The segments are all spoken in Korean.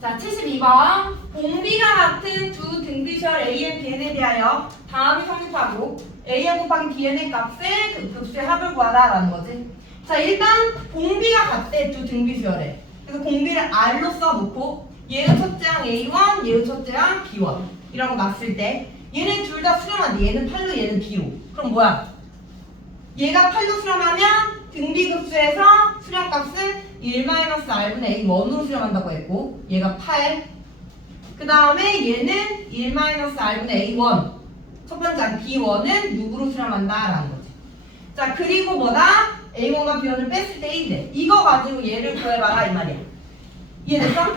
자, 72번. 공비가 같은 두 등비수열 A의 Bn에 대하여 다음이 성립하고 An 곱하기 Bn의 값을 그 급수의 합을 구하라라는 거지. 자, 일단 공비가 같대 두 등비수열에. 그래서 공비를 R로 써놓고 얘의 첫째랑 A1, 얘의 첫째랑 B1 이라고 놨을 때 얘네 둘 다 수렴한데 얘는 8로 얘는 B로. 그럼 뭐야? 얘가 8로 수렴하면 등비급수에서 수렴값은 1-r분의 a1으로 수렴한다고 했고 얘가 8. 그 다음에 얘는 1-r분의 a1 첫 번째 b1은 6으로 수렴한다 라는 거지. 자 그리고 뭐다? a1과 b1을 뺐을 때 1대. 이거 가지고 얘를 구해봐라 이 말이야. 이해됐어?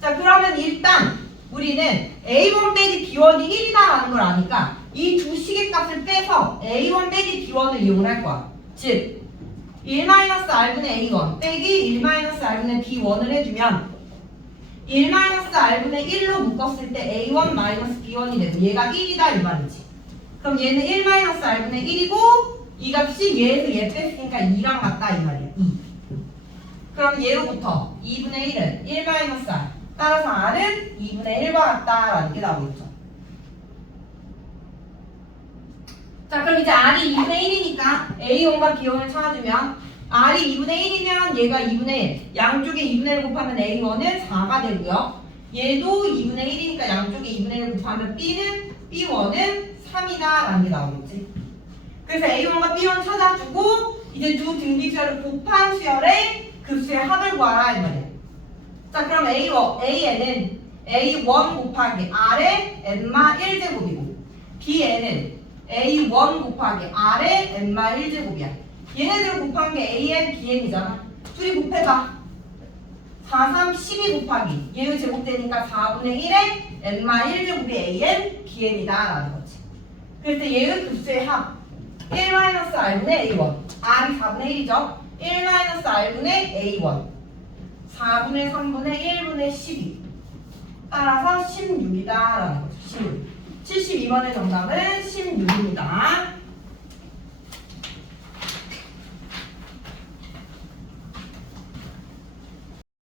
자 그러면 일단 우리는 a1 빼기 b1이 1이다라는 걸 아니까 이두 시계값을 빼서 a1 빼기 b1을 이용을 할 거야. 즉 1-r분의 a1 빼기 1-r분의 b1을 해주면 1-r분의 1로 묶었을 때 a1 b1이 되고 얘가 1이다 이 말이지. 그럼 얘는 1-r분의 1이고 이 값이 얘에서 얘 뺐으니까 2랑 같다 이 말이야. 2. 그럼 얘로부터 2분의 1은 1-r 따라서 r은 2분의 1과 같다라는 게 나오겠죠. 자 그럼 이제 r이 2분의 1이니까 a1과 b1을 찾아주면 r이 2분의 1이면 얘가 2분의 1 양쪽에 2분의 1 곱하면 a1은 4가 되고요. 얘도 2분의 1이니까 양쪽에 2분의 1 곱하면 b는 b1은 3이다 라는 게 나오겠지. 그래서 a1과 b1 찾아주고 이제 두 등비수열을 곱한 수열의 급수의 합을 구하라 이 말이야 자 그럼 a1, a는 a1 곱하기 r의 n마 1제곱이고 bn은 a1 곱하기 r의 n마 1제곱이야. 얘네들 곱한 게 an, bn이잖아. 둘이 곱해봐. 4, 3, 12 곱하기 얘의 제곱되니까 4분의 1의 n마 1제곱이 an, bn이다 라는 거지. 그래서 얘의 급수의 합 1-r분의 a1 r이 4분의 1이죠. 1-r분의 a1 4분의 3분의 1분의 12 따라서 16이다 라는 거죠. 16 72번의 정답은 16입니다.